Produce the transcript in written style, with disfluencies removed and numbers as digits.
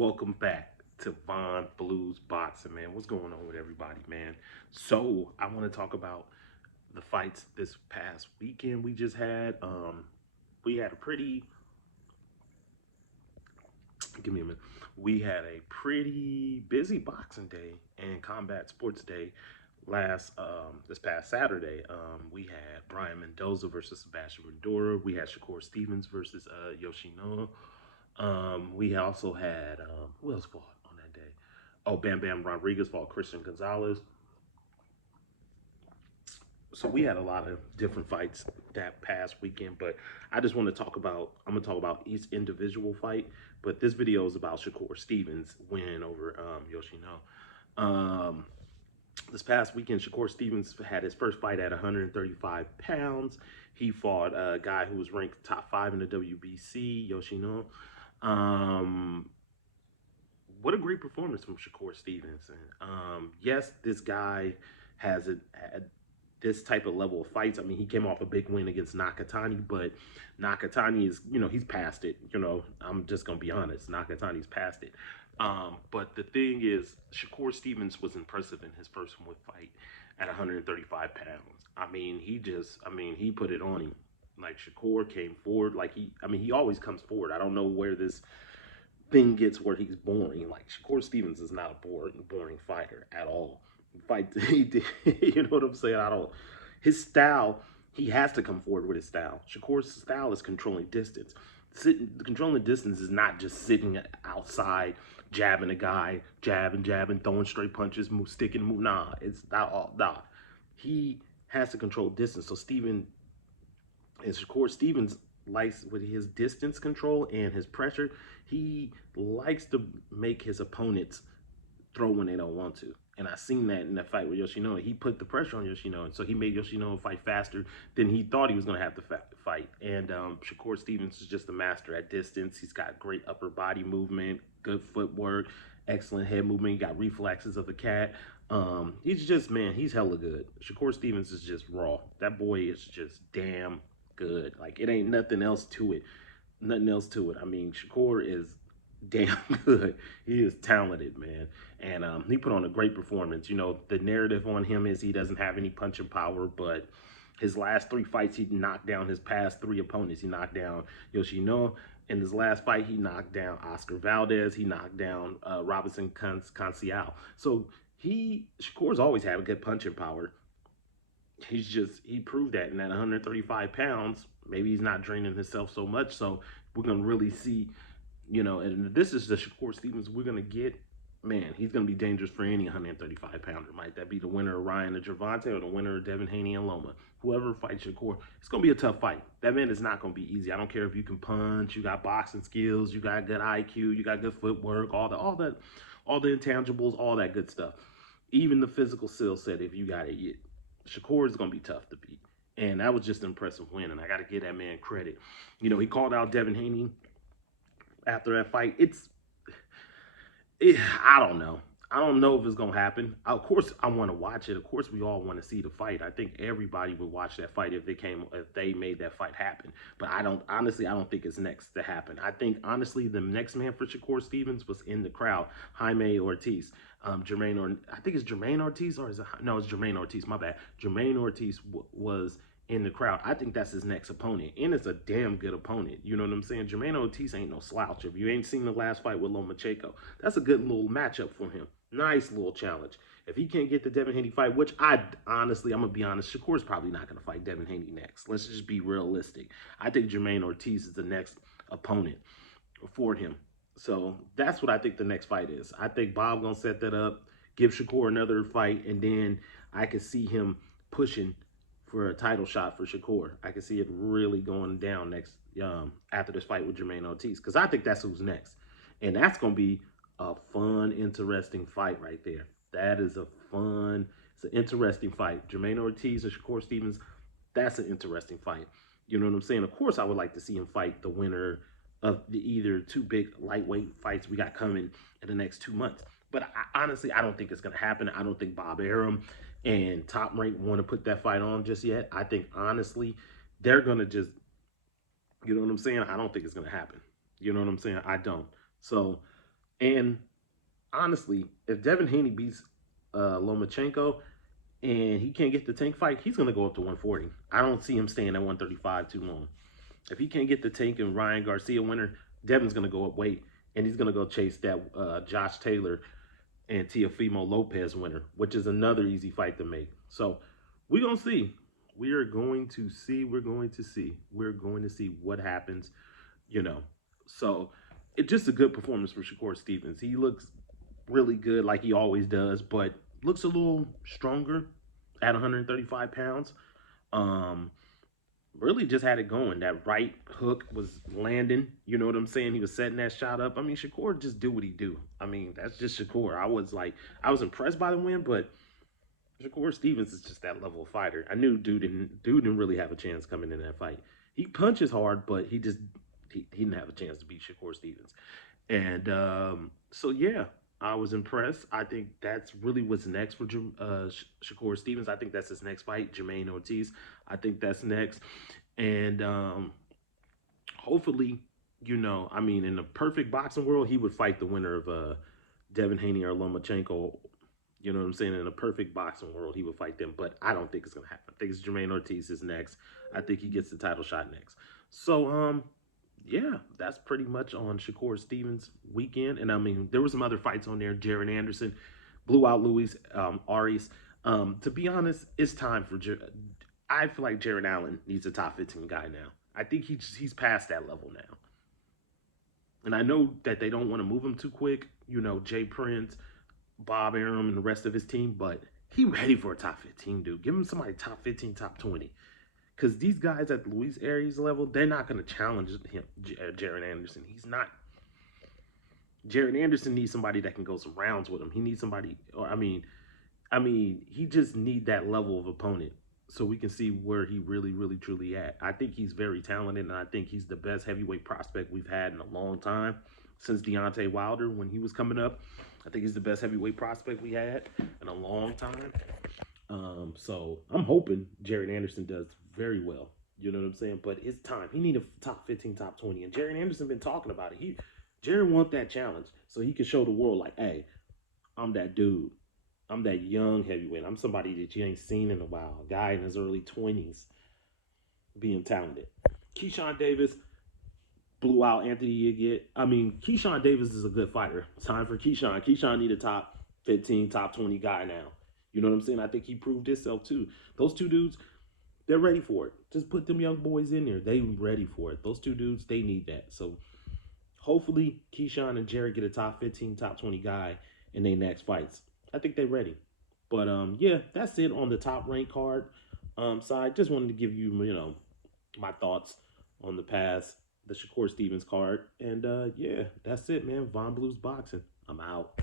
Welcome back to Von Blues Boxing, man. What's going on with everybody, man? So I want to talk about the fights this past weekend we just had. We had a pretty give me a minute. We had a pretty busy boxing day and combat sports day last this past Saturday. We had Brian Mendoza versus Sebastian Verdora. We had Shakur Stevens versus Yoshino. We also had who else fought on that day? Oh, Bam Bam Rodriguez fought Christian Gonzalez. So we had a lot of different fights that past weekend, but I just want to talk about I'm gonna talk about each individual fight. But this video is about Shakur Stevens win over Yoshino. Um, this past weekend, Shakur Stevens had his first fight at 135 pounds. He fought a guy who was ranked top 5 in the WBC, Yoshino. Um, what a great performance from Shakur Stevens. Yes, this guy has had this type of level of fights. I mean, he came off a big win against Nakatani, but Nakatani is, he's past it. I'm just going to be honest. Nakatani's past it. But the thing is, Shakur Stevens was impressive in his first fight at 135 pounds. He put it on him. Like Shakur came forward, he always comes forward. I don't know where this thing gets where he's boring. Like Shakur Stevens is not a boring fighter at all. Fight he did, you know what I'm saying? I don't. His style, he has to come forward with his style. Shakur's style is controlling distance. Controlling distance is not just sitting outside, jabbing a guy, jabbing, throwing straight punches, sticking, move. Nah, it's not all. Nah, he has to control distance. So Shakur Stevens likes with his distance control and his pressure. He likes to make his opponents throw when they don't want to. And I seen that in that fight with Yoshino. He put the pressure on Yoshino, and so he made Yoshino fight faster than he thought he was going to have to fight. And Shakur Stevens is just a master at distance. He's got great upper body movement, good footwork, excellent head movement. He got reflexes of a cat. He's just, man, he's hella good. Shakur Stevens is just raw. That boy is just damn good. Like, it ain't nothing else to it. Nothing else to it. I mean, Shakur is damn good. He is talented, man. And he put on a great performance. The narrative on him is he doesn't have any punching power, but his last 3 fights, he knocked down his past 3 opponents. He knocked down Yoshino. In his last fight, he knocked down Oscar Valdez. He knocked down Robinson Concial. So Shakur's always had a good punching power. He proved that in that 135 pounds. Maybe he's not draining himself so much. So we're going to really see, and this is the Shakur Stevens we're going to get. Man, he's going to be dangerous for any 135 pounder. Might that be the winner of Ryan and Gervonta or the winner of Devin Haney and Loma? Whoever fights Shakur, it's going to be a tough fight. That man is not going to be easy. I don't care if you can punch, you got boxing skills, you got good IQ, you got good footwork, all the intangibles, all that good stuff. Even the physical skill set, if you got it, Shakur is going to be tough to beat. And that was just an impressive win, and I got to give that man credit. He called out Devin Haney after that fight. I don't know. I don't know if it's gonna happen. Of course, I want to watch it. Of course, we all want to see the fight. I think everybody would watch that fight if they made that fight happen. But I don't think it's next to happen. I think honestly, the next man for Shakur Stevens was in the crowd, Jaime Ortiz. I think it's Jermaine Ortiz, or is it? No, it's Jermaine Ortiz. My bad. Jermaine Ortiz was in the crowd. I think that's his next opponent, and it's a damn good opponent. You know what I'm saying? Jermaine Ortiz ain't no slouch. If you ain't seen the last fight with Lomachenko, that's a good little matchup for him. Nice little challenge. If he can't get the Devin Haney fight, which I'm gonna be honest, Shakur's probably not gonna fight Devin Haney next. Let's just be realistic. I think Jermaine Ortiz is the next opponent for him. So that's what I think the next fight is. I think Bob gonna set that up, give Shakur another fight, and then I can see him pushing for a title shot for Shakur. I can see it really going down next after this fight with Jermaine Ortiz, because I think that's who's next, and that's gonna be a fun, interesting fight right there. That is it's an interesting fight. Jermaine Ortiz and Shakur Stevens, that's an interesting fight. You know what I'm saying? Of course, I would like to see him fight the winner of the either 2 big lightweight fights we got coming in the next 2 months. But honestly, I don't think it's going to happen. I don't think Bob Arum and Top Rank want to put that fight on just yet. I think, honestly, they're going to just, you know what I'm saying? I don't think it's going to happen. You know what I'm saying? I don't. So And honestly, if Devin Haney beats Lomachenko and he can't get the Tank fight, he's gonna go up to 140. I don't see him staying at 135 too long. If he can't get the Tank and Ryan Garcia winner, Devin's gonna go up weight and he's gonna go chase that Josh Taylor and Teofimo Lopez winner, which is another easy fight to make. So we're gonna see. We are going to see. We're going to see. We're going to see what happens. You know. So it's just a good performance for Shakur Stevens. He looks really good, like he always does, but looks a little stronger at 135 pounds. Um, really just had it going. That right hook was landing. You know what I'm saying? He was setting that shot up. I mean, Shakur just do what he do. I mean, that's just Shakur. I was impressed by the win, but Shakur Stevens is just that level of fighter. I knew dude didn't really have a chance coming in that fight. He punches hard, but he didn't have a chance to beat Shakur Stevens. And so yeah, I was impressed. I think that's really what's next for Shakur Stevens. I think that's his next fight, Jermaine Ortiz. I think that's next, and hopefully, I mean, in the perfect boxing world, he would fight the winner of Devin Haney or Lomachenko. You know what I'm saying? In a perfect boxing world, he would fight them, but I don't think it's gonna happen. I think it's Jermaine Ortiz is next. I think he gets the title shot next. So, yeah, that's pretty much on Shakur Stevens' weekend. And I mean, there were some other fights on there. Jaron Anderson blew out Luis Arias. To be honest, it's time for. I feel like Jaron Allen needs a top 15 guy now. I think he's past that level now. And I know that they don't want to move him too quick. Jay Prince, Bob Arum, and the rest of his team, but he ready for a top 15, dude. Give him somebody top 15, top 20. Because these guys at Luis Arias level, they're not going to challenge him, Jaron Anderson. He's not. Jaron Anderson needs somebody that can go some rounds with him. He needs somebody, or he just need that level of opponent so we can see where he really, really, truly at. I think he's very talented, and I think he's the best heavyweight prospect we've had in a long time since Deontay Wilder when he was coming up. I think he's the best heavyweight prospect we had in a long time. So I'm hoping Jaron Anderson does very well. You know what I'm saying? But it's time. He need a top 15, top 20. And Jaron Anderson been talking about it. Jaron want that challenge so he can show the world like, hey, I'm that dude. I'm that young heavyweight. I'm somebody that you ain't seen in a while. A guy in his early 20s being talented. Keyshawn Davis blew out Anthony Yigit. I mean, Keyshawn Davis is a good fighter. Time for Keyshawn. Keyshawn need a top 15, top 20 guy now. You know what I'm saying? I think he proved himself too. Those two dudes, they're ready for it. Just put them young boys in there. They ready for it. Those two dudes, they need that. So hopefully Keyshawn and Jared get a top 15, top 20 guy in their next fights. I think they're ready. But yeah, that's it on the top rank card side. Just wanted to give you, my thoughts on the Shakur Stevens card. And yeah, that's it, man. Von Blues Boxing. I'm out.